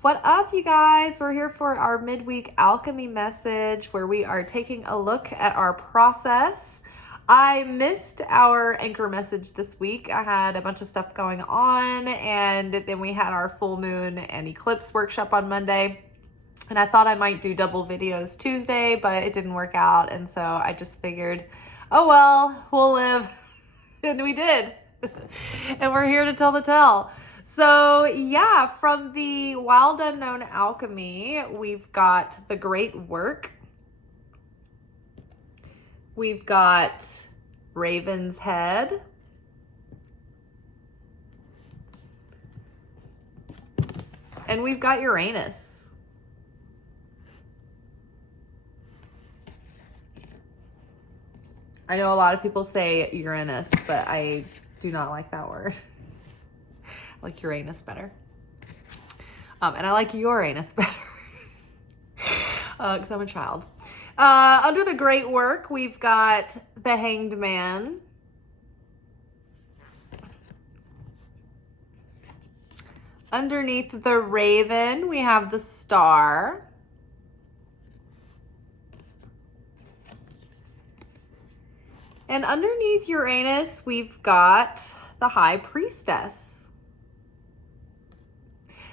What up, you guys? We're here for our midweek alchemy message where we are taking a look at our process. I missed our anchor message this week. I had a bunch of stuff going on, and then we had our full moon and eclipse workshop on Monday. And I thought I might do double videos Tuesday, but it didn't work out. And so I just figured, oh well, we'll live. And we did. And we're here to tell the tale. So yeah, from the Wild Unknown Alchemy, we've got the Great Work. We've got Raven's Head. And we've got Uranus. I know a lot of people say Uranus, but I do not like that word. I like Uranus better. And I like Uranus better. Because I'm a child. Under the Great Work, we've got the Hanged Man. Underneath the Raven, we have the Star. And underneath Uranus, we've got the High Priestess.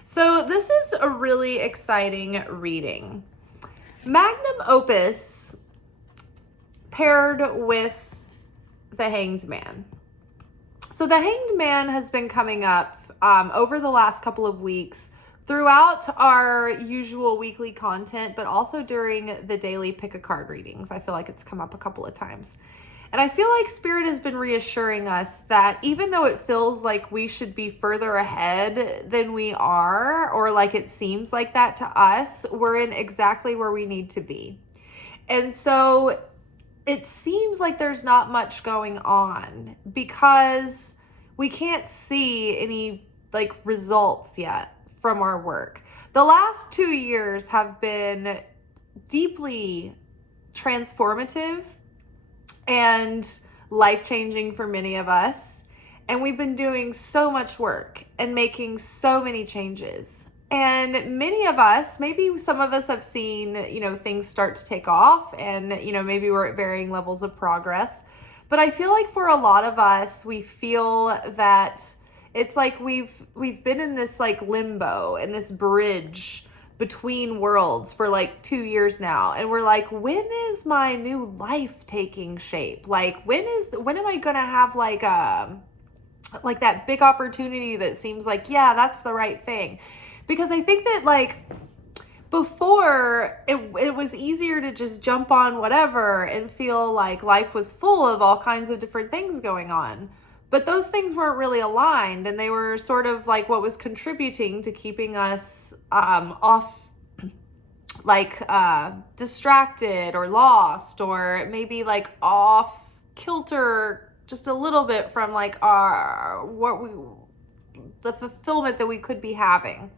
So this is a really exciting reading. Magnum Opus paired with the Hanged Man. So the Hanged Man has been coming up over the last couple of weeks throughout our usual weekly content, but also during the daily pick a card readings. I feel like it's come up a couple of times. And I feel like Spirit has been reassuring us that even though it feels like we should be further ahead than we are, or like it seems like that to us, we're in exactly where we need to be. And so it seems like there's not much going on because we can't see any like results yet from our work. The last 2 years have been deeply transformative and life-changing for many of us. And we've been doing so much work and making so many changes. And many of us, maybe some of us have seen, things start to take off and, maybe we're at varying levels of progress. But I feel like for a lot of us, we feel that it's like we've been in this like limbo and this bridge between worlds for like 2 years now, and we're like, when is my new life taking shape? Like when am I gonna have like that big opportunity that seems like, yeah, that's the right thing? Because I think that like before it was easier to just jump on whatever and feel like life was full of all kinds of different things going on. But those things weren't really aligned, and they were sort of like what was contributing to keeping us off, like distracted or lost, or maybe like off kilter just a little bit from like the fulfillment that we could be having.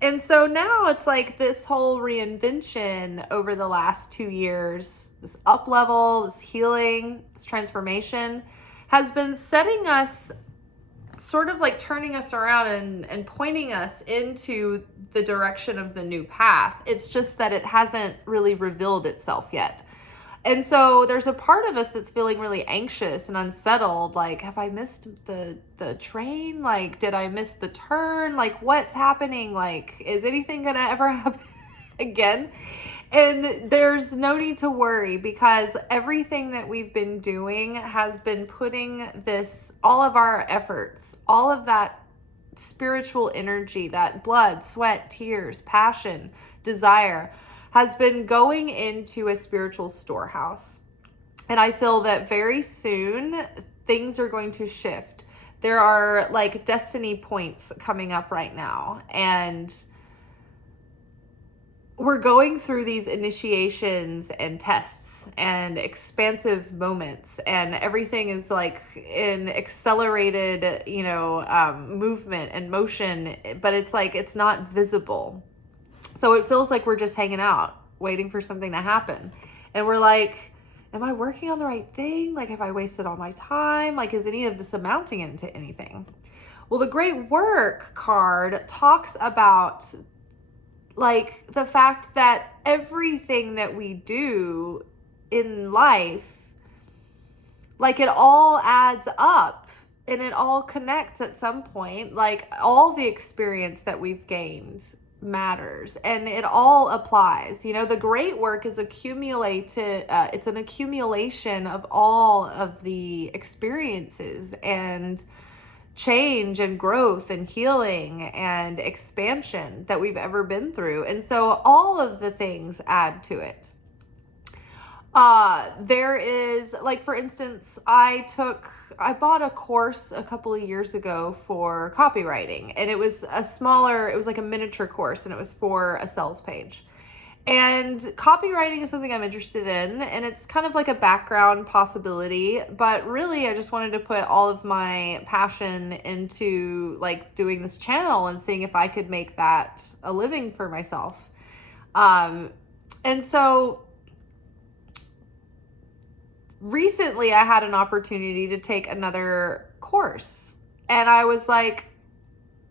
And so now it's like this whole reinvention over the last 2 years, this up level, this healing, this transformation has been setting us, sort of like turning us around and pointing us into the direction of the new path. It's just that it hasn't really revealed itself yet. And so there's a part of us that's feeling really anxious and unsettled. Like, have I missed the train? Like, did I miss the turn? Like, what's happening? Like, is anything gonna ever happen again? And there's no need to worry, because everything that we've been doing has been putting all of our efforts, all of that spiritual energy, that blood, sweat, tears, passion, desire, has been going into a spiritual storehouse. And I feel that very soon things are going to shift. There are like destiny points coming up right now, and we're going through these initiations and tests and expansive moments, and everything is like in accelerated, movement and motion, but it's like, it's not visible. So it feels like we're just hanging out, waiting for something to happen. And we're like, am I working on the right thing? Like, have I wasted all my time? Like, is any of this amounting into anything? Well, the Great Work card talks about like the fact that everything that we do in life, like it all adds up and it all connects at some point. Like all the experience that we've gained matters and it all applies. You know, the great work is it's an accumulation of all of the experiences and change and growth and healing and expansion that we've ever been through. And so all of the things add to it. There is, like, for instance, I bought a course a couple of years ago for copywriting, and it was like a miniature course, and it was for a sales page. And copywriting is something I'm interested in, and it's kind of like a background possibility, but really I just wanted to put all of my passion into like doing this channel and seeing if I could make that a living for myself. And so recently I had an opportunity to take another course, and I was like,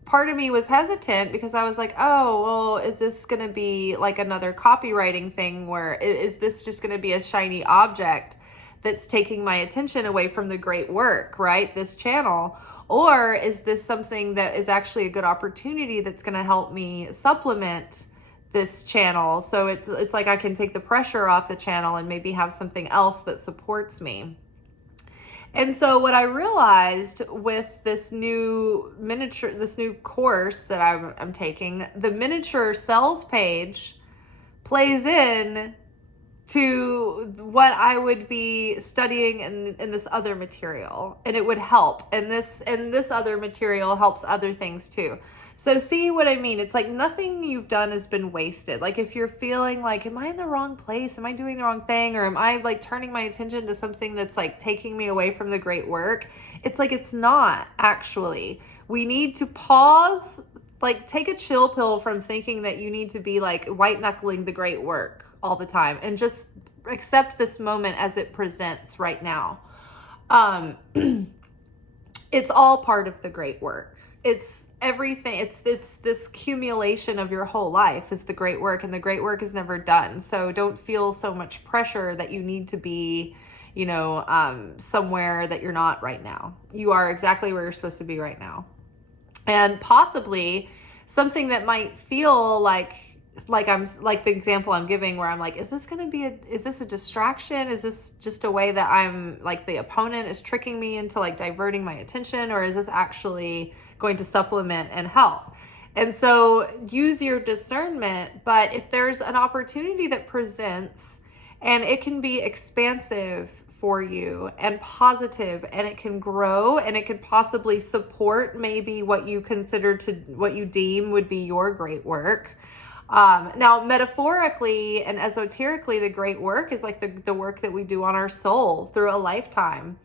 part of me was hesitant because I was like, oh, well, is this going to be like another copywriting thing where is this just going to be a shiny object that's taking my attention away from the great work, right? This channel. Or is this something that is actually a good opportunity that's going to help me supplement this channel? So it's like I can take the pressure off the channel and maybe have something else that supports me. And so what I realized with this new course that I'm taking, the miniature sales page plays in to what I would be studying in this other material, and it would help. And this other material helps other things too. So see what I mean? It's like nothing you've done has been wasted. Like if you're feeling like, am I in the wrong place? Am I doing the wrong thing? Or am I like turning my attention to something that's like taking me away from the great work? It's like, it's not actually. We need to pause, like take a chill pill from thinking that you need to be like white knuckling the great work all the time, and just accept this moment as it presents right now. It's all part of the great work. It's everything. It's this accumulation of your whole life is the great work, and the great work is never done. So don't feel so much pressure that you need to be, somewhere that you're not right now. You are exactly where you're supposed to be right now. And possibly something that might feel like I'm like the example I'm giving where I'm like, is this a distraction? Is this just a way that I'm like the opponent is tricking me into like diverting my attention, or is this actually going to supplement and help? And so use your discernment. But if there's an opportunity that presents and it can be expansive for you and positive, and it can grow, and it could possibly support maybe what you deem would be your great work. Now, metaphorically and esoterically, the great work is like the work that we do on our soul through a lifetime.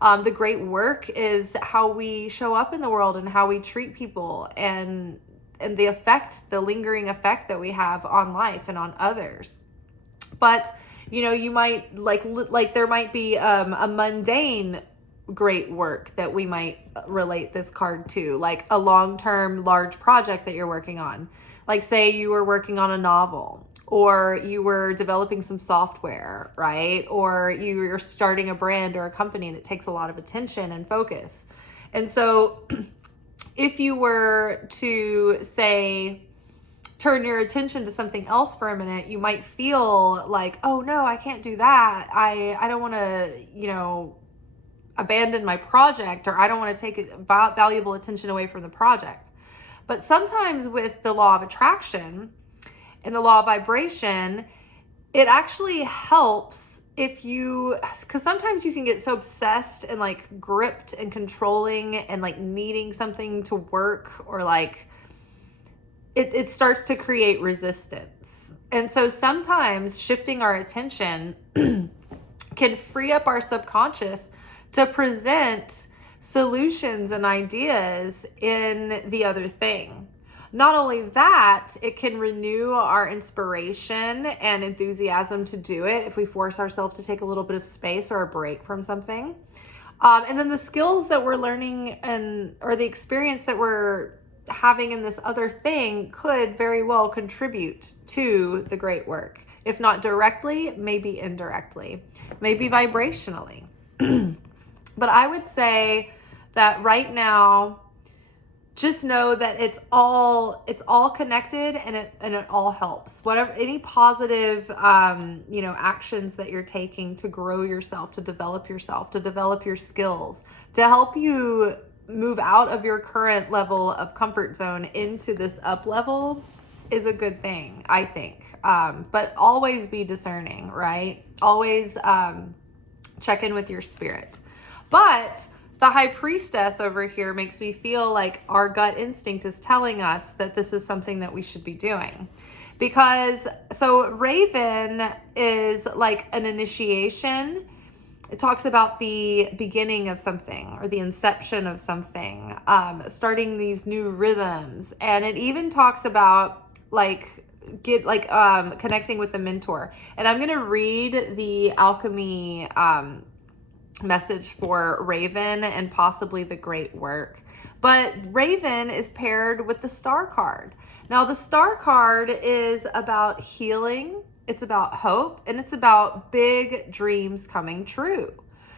The great work is how we show up in the world and how we treat people, and the lingering effect that we have on life and on others. But, you might like there might be a mundane great work that we might relate this card to, like a long-term large project that you're working on. Like say you were working on a novel, or you were developing some software, right? Or you're starting a brand or a company that takes a lot of attention and focus. And so if you were to say, turn your attention to something else for a minute, you might feel like, oh no, I can't do that. I don't want to, abandon my project, or I don't want to take valuable attention away from the project. But sometimes with the law of attraction and the law of vibration, it actually helps because sometimes you can get so obsessed and like gripped and controlling and like needing something to work, or like it starts to create resistance. And so sometimes shifting our attention can free up our subconscious to present solutions and ideas in the other thing. Not only that, it can renew our inspiration and enthusiasm to do it if we force ourselves to take a little bit of space or a break from something. And then the skills that we're learning or the experience that we're having in this other thing could very well contribute to the great work. If not directly, maybe indirectly, maybe vibrationally. But I would say that right now, just know that it's all connected, and it all helps. Whatever, any positive actions that you're taking to grow yourself, to develop your skills, to help you move out of your current level of comfort zone into this up level is a good thing, I think. But always be discerning, right? Always check in with your spirit. But the high priestess over here makes me feel like our gut instinct is telling us that this is something that we should be doing. Because, so Raven is like an initiation. It talks about the beginning of something, or the inception of something, starting these new rhythms. And it even talks about connecting with the mentor. And I'm going to read the alchemy message for Raven and possibly the great work. But Raven is paired with the Star card. Now, the Star card is about healing, it's about hope, and it's about big dreams coming true.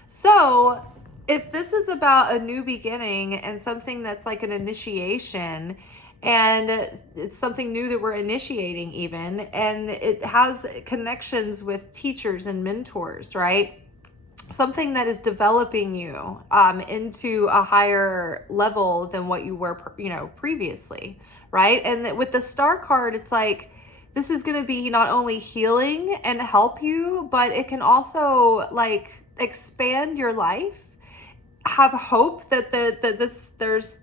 So if this is about a new beginning and something that's like an initiation, and it's something new that we're initiating even, and it has connections with teachers and mentors, right? Something that is developing you into a higher level than what you were, previously, right? And with the Star card, it's like, this is going to be not only healing and help you, but it can also like expand your life, have hope that there's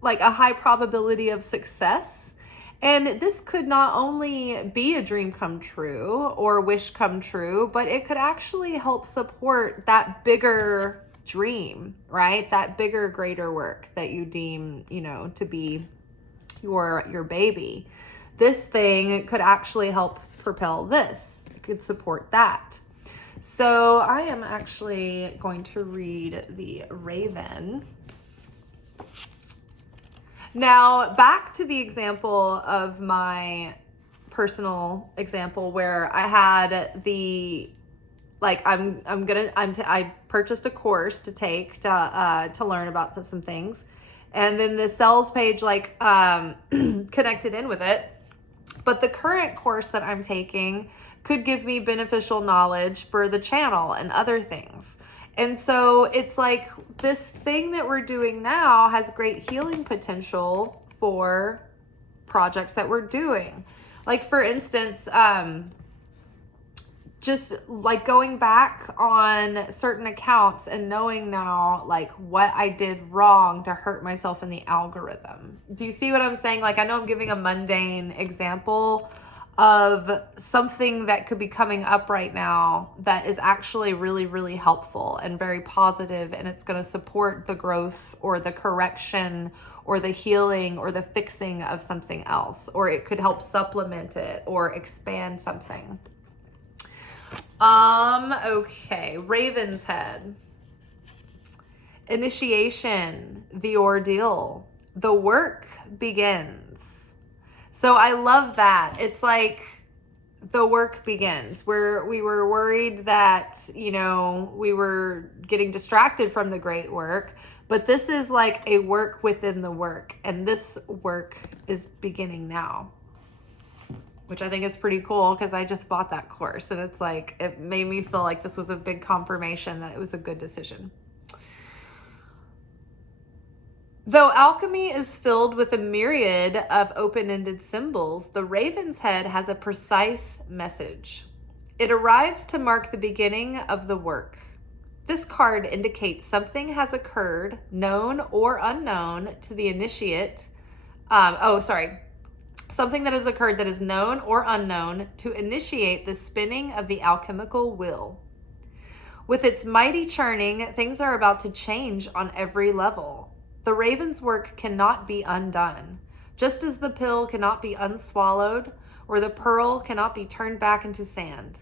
like a high probability of success. And this could not only be a dream come true or wish come true, but it could actually help support that bigger dream, right? That bigger, greater work that you deem, to be your baby. This thing could actually help propel this. It could support that. So I am actually going to read the Raven. Now, back to the example of my personal example where I had I purchased a course to take to learn about some things, and then the sales page connected in with it. But the current course that I'm taking could give me beneficial knowledge for the channel and other things. And so it's like this thing that we're doing now has great healing potential for projects that we're doing. Like, for instance, just like going back on certain accounts and knowing now like what I did wrong to hurt myself in the algorithm. Do you see what I'm saying? Like, I know I'm giving a mundane example of something that could be coming up right now that is actually really, really helpful and very positive, and it's going to support the growth or the correction or the healing or the fixing of something else, or it could help supplement it or expand something. Okay, Raven's Head. Initiation, the ordeal, the work begins. So I love that. It's like the work begins, where we were worried that, we were getting distracted from the great work, but this is like a work within the work, and this work is beginning now, which I think is pretty cool because I just bought that course, and it's like, it made me feel like this was a big confirmation that it was a good decision. Though alchemy is filled with a myriad of open-ended symbols, the Raven's Head has a precise message. It arrives to mark the beginning of the work. This card indicates something has occurred, known or unknown to the initiate. Something that has occurred that is known or unknown to initiate the spinning of the alchemical wheel. With its mighty churning, things are about to change on every level. The Raven's work cannot be undone, just as the pill cannot be unswallowed or the pearl cannot be turned back into sand.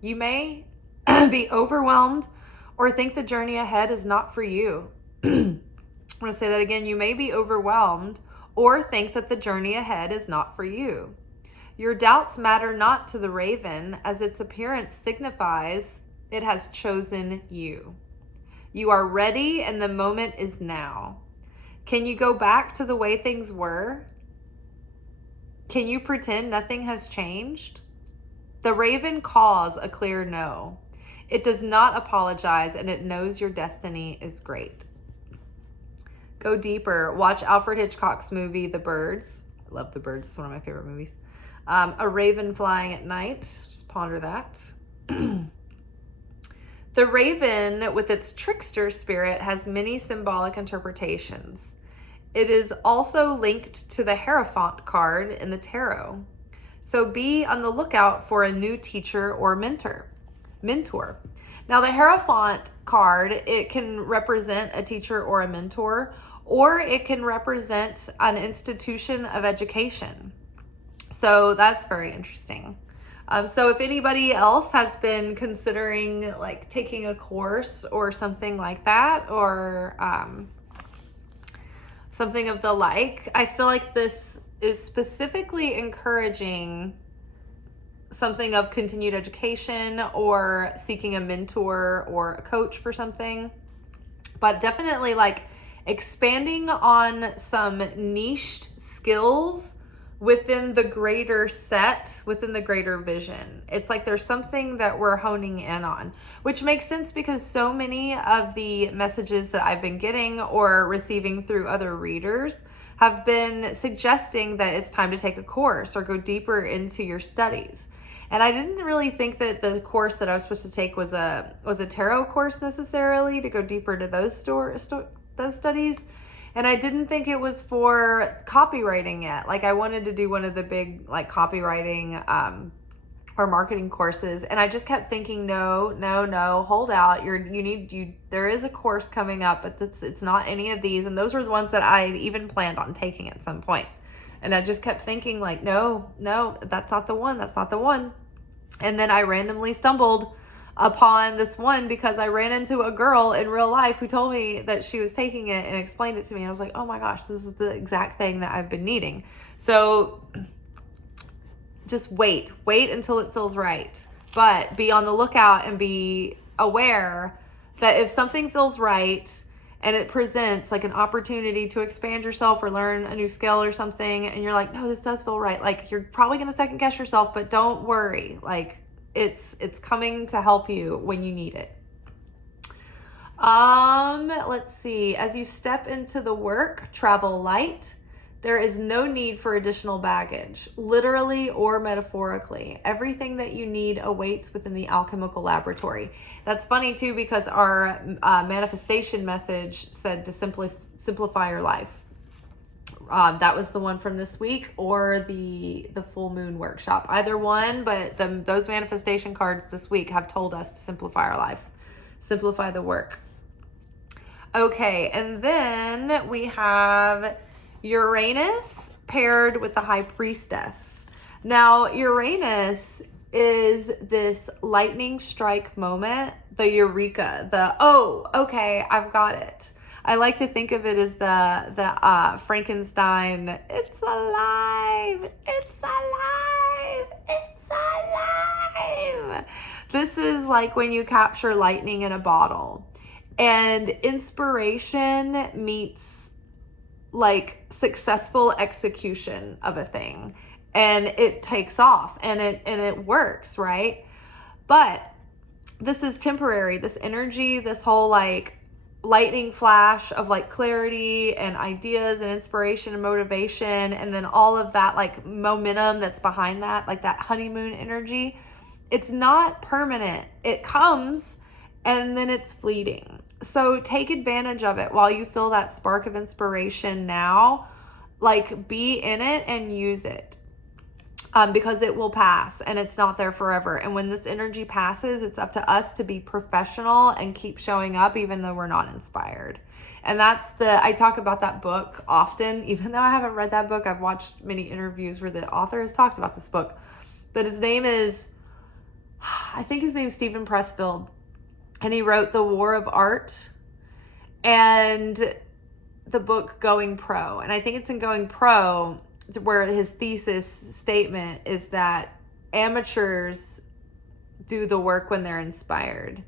You may be overwhelmed or think the journey ahead is not for you. I'm going to say that again. You may be overwhelmed or think that the journey ahead is not for you. Your doubts matter not to the raven, as its appearance signifies it has chosen you. You are ready and the moment is now. Can you go back to the way things were? Can you pretend nothing has changed? The raven caws a clear no. It does not apologize, and it knows your destiny is great. Go deeper. Watch Alfred Hitchcock's movie, The Birds. I love The Birds. It's one of my favorite movies. A raven flying at night. Just ponder that. The raven, with its trickster spirit, has many symbolic interpretations. It is also linked to the Hierophant card in the tarot. So be on the lookout for a new teacher or mentor. Now, the Hierophant card, it can represent a teacher or a mentor, or it can represent an institution of education. So that's very interesting. So if anybody else has been considering like taking a course or something like that, or something of the like, I feel like this is specifically encouraging something of continued education or seeking a mentor or a coach for something, but definitely like expanding on some niched skills within the greater set, within the greater vision. It's like there's something that we're honing in on, which makes sense because so many of the messages that I've been getting or receiving through other readers have been suggesting that it's time to take a course or go deeper into your studies. And I didn't really think that the course that I was supposed to take was a tarot course necessarily, to go deeper into those studies. And I didn't think it was for copywriting yet. Like I wanted to do one of the big like copywriting or marketing courses. And I just kept thinking, no, hold out. There is a course coming up, but it's not any of these. And those were the ones that I even planned on taking at some point. And I just kept thinking like, no, that's not the one. And then I randomly stumbled upon this one because I ran into a girl in real life who told me that she was taking it and explained it to me. And I was like, oh my gosh, this is the exact thing that I've been needing. So just wait until it feels right, but be on the lookout and be aware that if something feels right and it presents like an opportunity to expand yourself or learn a new skill or something, and you're like, no, this does feel right. Like you're probably going to second guess yourself, but don't worry. Like it's coming to help you when you need it. Let's see. As you step into the work, travel light. There is no need for additional baggage, literally or metaphorically. Everything that you need awaits within the alchemical laboratory. That's funny too, because our manifestation message said to simplify your life. That was the one from this week, or the full moon workshop. Either one, but those manifestation cards this week have told us to simplify our life, simplify the work. Okay, and then we have Uranus paired with the High Priestess. Now, Uranus is this lightning strike moment, the Eureka, okay, I've got it. I like to think of it as the Frankenstein, it's alive, it's alive, it's alive. This is like when you capture lightning in a bottle and inspiration meets like successful execution of a thing, and it takes off and it works, right? But this is temporary. This energy, this whole like lightning flash of like clarity and ideas and inspiration and motivation, and then all of that like momentum that's behind that, like that honeymoon energy, it's not permanent. It comes and then it's fleeting. So take advantage of it while you feel that spark of inspiration now. Like be in it and use it, because it will pass and it's not there forever. And when this energy passes, it's up to us to be professional and keep showing up even though we're not inspired. And I talk about that book often, even though I haven't read that book. I've watched many interviews where the author has talked about this book, but I think his name is Stephen Pressfield. And he wrote The War of Art. And the book Going Pro. And I think it's in Going Pro where his thesis statement is that amateurs do the work when they're inspired.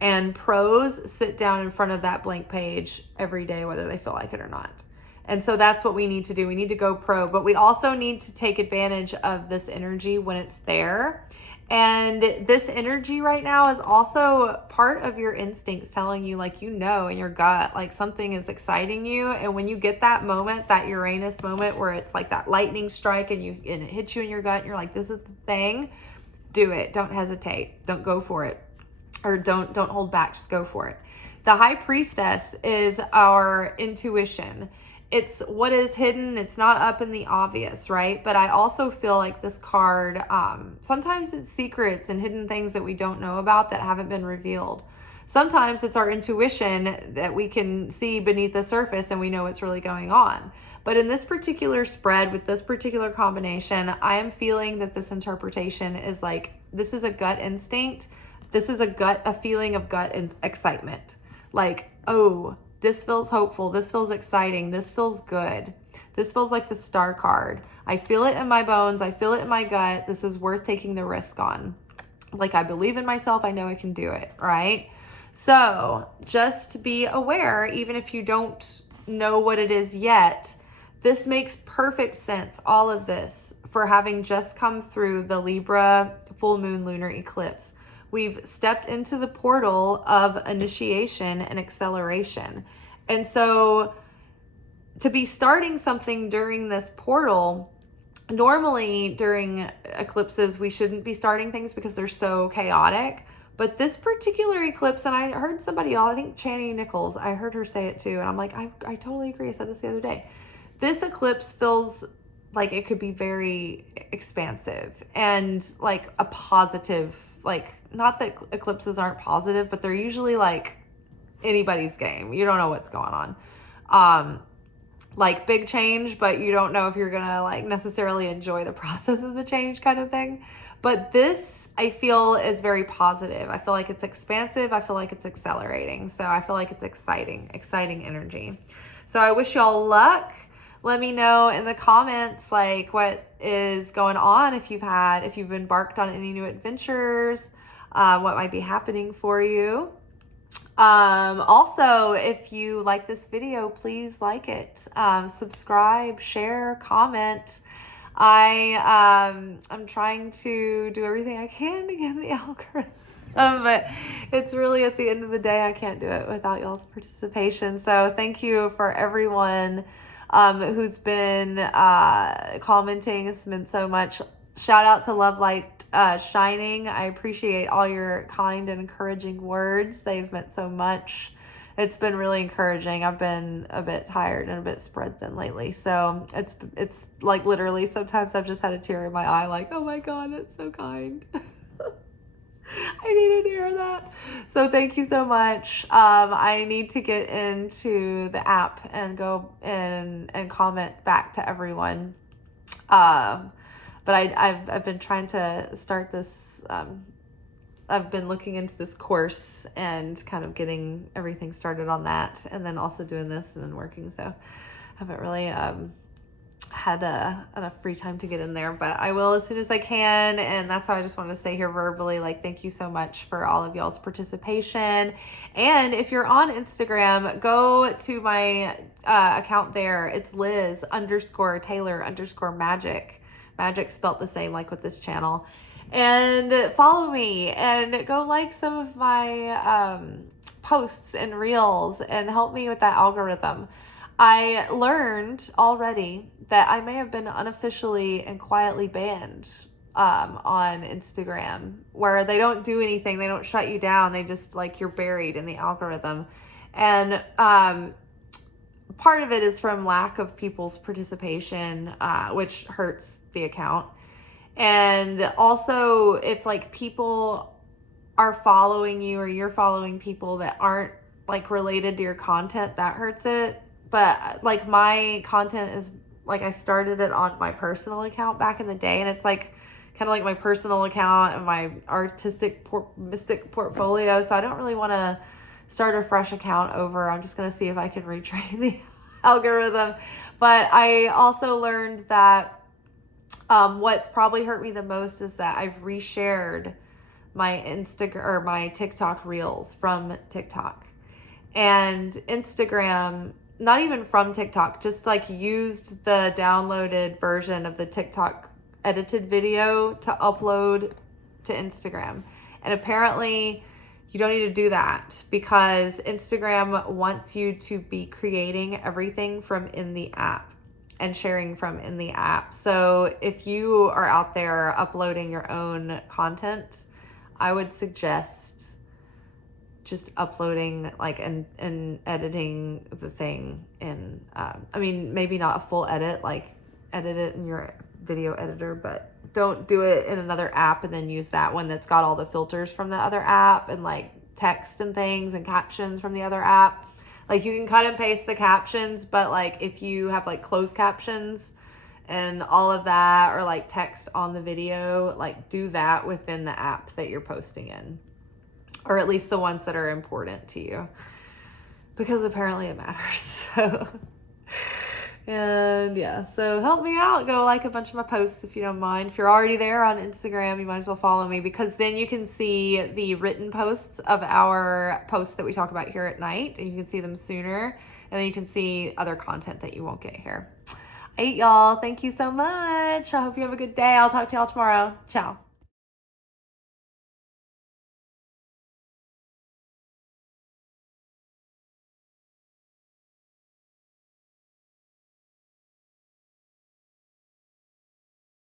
And pros sit down in front of that blank page every day, whether they feel like it or not. And so that's what we need to do. We need to go pro, but we also need to take advantage of this energy when it's there. And this energy right now is also part of your instincts telling you, like, in your gut, like something is exciting you. And when you get that moment, that Uranus moment where it's like that lightning strike and it hits you in your gut and you're like, this is the thing, do it. Don't hesitate. Don't go for it. Or don't hold back, just go for it. The High Priestess is our intuition. It's what is hidden. It's not up in the obvious, right? But I also feel like this card, sometimes it's secrets and hidden things that we don't know about that haven't been revealed. Sometimes it's our intuition that we can see beneath the surface and we know what's really going on. But in this particular spread with this particular combination, I am feeling that this interpretation is like, this is a gut instinct. This is a feeling of gut and excitement. Like, oh, this feels hopeful. This feels exciting. This feels good. This feels like the Star card. I feel it in my bones. I feel it in my gut. This is worth taking the risk on. Like, I believe in myself. I know I can do it, right? So just be aware, even if you don't know what it is yet, this makes perfect sense, all of this, for having just come through the Libra full moon lunar eclipse. We've stepped into the portal of initiation and acceleration. And so to be starting something during this portal, normally during eclipses, we shouldn't be starting things because they're so chaotic. But this particular eclipse, and I heard somebody else, I think Chani Nichols, I heard her say it too. And I'm like, I totally agree. I said this the other day. This eclipse feels like it could be very expansive and like a positive, like, not that eclipses aren't positive, but they're usually like anybody's game. You don't know what's going on. Like big change, but you don't know if you're gonna like necessarily enjoy the process of the change kind of thing. But this, I feel, is very positive. I feel like it's expansive. I feel like it's accelerating. So I feel like it's exciting energy. So I wish y'all luck. Let me know in the comments like what is going on, if you've embarked on any new adventures, what might be happening for you. Also, if you like this video, please like it, subscribe, share, comment. I'm trying to do everything I can to get in the algorithm, but it's really, at the end of the day, I can't do it without y'all's participation. So thank you for everyone who's been commenting. It's meant so much. Shout out to Love Light Shining. I appreciate all your kind and encouraging words. They've meant so much. It's been really encouraging. I've been a bit tired and a bit spread thin lately. So it's like literally sometimes I've just had a tear in my eye like, oh my God, that's so kind. I needed to hear that. So thank you so much. I need to get into the app and go in and comment back to everyone. But I've been trying to start this. I've been looking into this course and kind of getting everything started on that, and then also doing this and then working. So I haven't really had enough free time to get in there, but I will as soon as I can. And that's how I just want to say here verbally, like, thank you so much for all of y'all's participation. And if you're on Instagram, go to my account there. It's Liz_Taylor_magic. Magic spelt the same like with this channel. And follow me and go like some of my posts and reels and help me with that algorithm. I learned already that I may have been unofficially and quietly banned on Instagram, where they don't do anything. They don't shut you down. They just, like, you're buried in the algorithm. And part of it is from lack of people's participation, which hurts the account. And also, if like people are following you or you're following people that aren't like related to your content, that hurts it. But like my content is like, I started it on my personal account back in the day, and it's like kind of like my personal account and my artistic mystic portfolio. So I don't really want to start a fresh account over. I'm just going to see if I can retrain the algorithm. But I also learned that what's probably hurt me the most is that I've reshared my Instagram or my TikTok reels from TikTok. And Instagram, not even from TikTok, just like used the downloaded version of the TikTok edited video to upload to Instagram. And apparently you don't need to do that because Instagram wants you to be creating everything from in the app and sharing from in the app. So if you are out there uploading your own content, I would suggest just uploading like and editing the thing in, I mean, maybe not a full edit, like edit it in your video editor, but don't do it in another app and then use that one that's got all the filters from the other app and like text and things and captions from the other app. Like you can cut and paste the captions, but like if you have like closed captions and all of that, or like text on the video, like do that within the app that you're posting in. Or at least the ones that are important to you, because apparently it matters. So, and yeah, so help me out. Go like a bunch of my posts if you don't mind. If you're already there on Instagram, you might as well follow me, because then you can see the written posts of our posts that we talk about here at night, and you can see them sooner, and then you can see other content that you won't get here. All right, y'all. Thank you so much. I hope you have a good day. I'll talk to y'all tomorrow. Ciao.